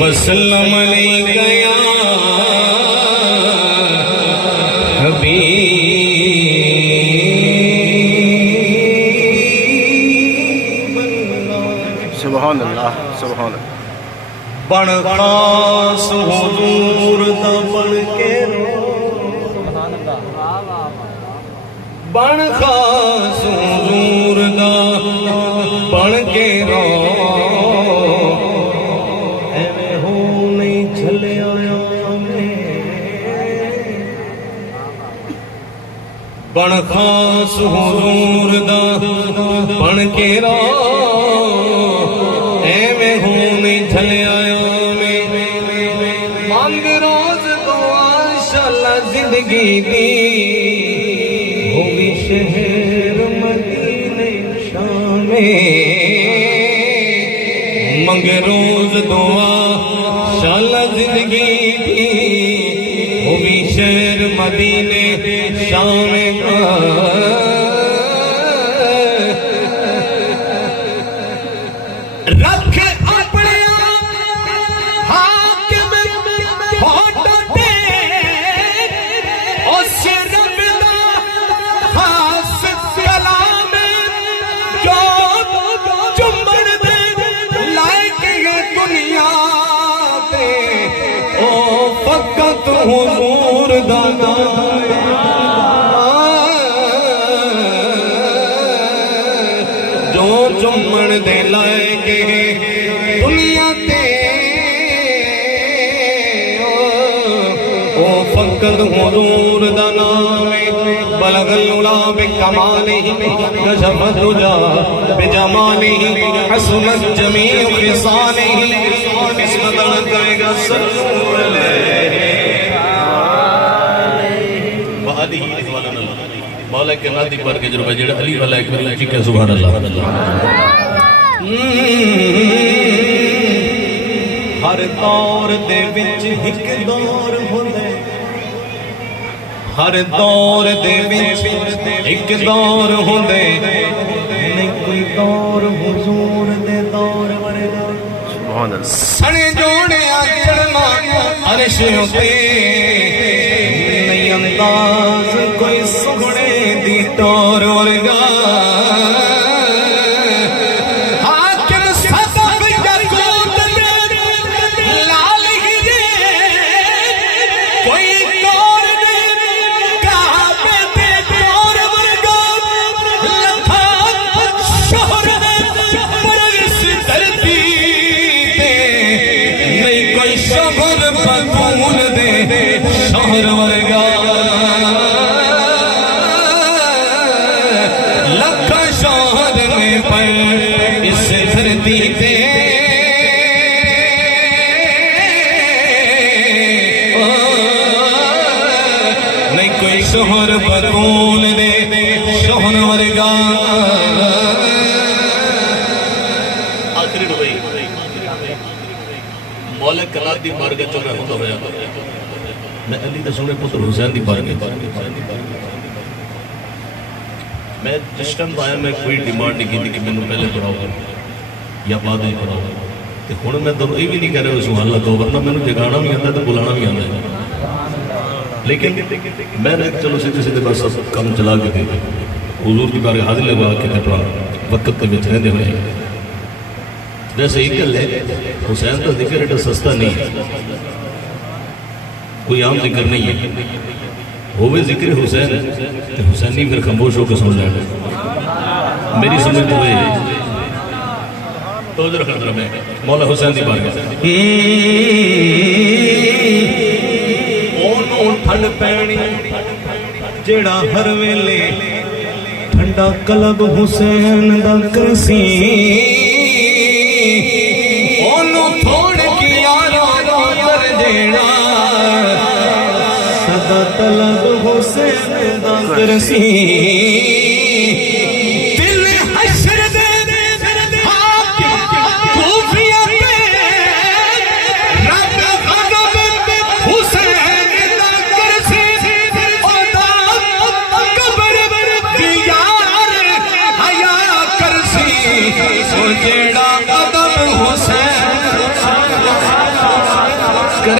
وسلم علیک یا حبیب اللہ. سبحان اللہ سبحان اللہ. بن خاص حضور دا بن کے رو، بن خاص حضور دا بن کے رو، ایویں ہو نہیں چلے آیا میں. بن خاص حضور دا بن کے رو، ایویں ہو نہیں چلے آیا میں. مانگ روز دعا انشاءاللہ زندگی دی، ہوگی شہر مدینہ شام میں. مانگ روز دعا انشاءاللہ زندگی دی، ہوگی شہر مدینہ شام کا. رکھ اپنے حاکم ہوٹو تے اس رب دا خاص کلام جو چمبڑ دے لائق ہے دنیا تے، او فقط حضور دا نام. جو چمبڑ دے لائق دنیا تے، او فقط حضور دا نام. بلغ العلا بکمالہ کشف الدجا بجمالہ حسنت جمیع خصالہ. اس مدن کرے گا صلو علیہ وآلہ رضوان اللہ. مولا کے نادی پر کے جربہ جڑا علی والا ایک بلہ کی کہ سبحان اللہ. ہر دور دے وچ ایک دور ہوندے، ہر دور دے وچ ایک دور ہوندے، نہیں کوئی دور حضور دے دور ورگا. سبحان اللہ. سنے جوڑیا چڑھنا عرش تے، نہیں انداز کوئی سگڑے دی ٹور ورگا. شہر ورگا لکھ شہر میں پر اس دھرتی تے، نہیں کوئی شہر بطول دے شہر ورگا. آخری نبی مولک کلاب دی بارگاہ چ میں ہوتا ہوا میں علی دے سونے پتر حسین دی بارگاہ میں جس ٹائم آیا میں کوئی ڈیمانڈ نہیں کی کہ میں پہلے پڑھاؤ یا بعد میں پڑھاؤ تو ہوں میں تمہیں یہ بھی نہیں کہہ رہا سبحان اللہ کہو ورنہ مینوں جگانا بھی آتا ہے تو بلانا بھی آتا ہے لیکن میں نے چلو سیدھے سیدھے بس کام چلا کے دے حضور کی بارے حاضر لگا کے اپنا وقت کے بچ رہتے ہوئے ویسے ایک گل ہے حسین کا ذکر ایڈا سستا نہیں ہے کوئی عام ذکر نہیں ہے ہوئے ذکر حسین تو حسینی پھر خاموش ہو کے سن لینا میری سمجھ تو ہے تو ادھر خطرہ میں مولا حسین دی بارگاہ ٹھنڈ پینی جیڑا ہر ویلے ٹھنڈا قلب حسین دا کرسی اونوں تھوڑ کی یارا در جیڑا سدا طلب حسین دا کرسی دل حشر دے خوفیہ دے رب غضب حسین دا کرسی اودا قبر دی یار حیا کرسی سو جیڑا ادب حسین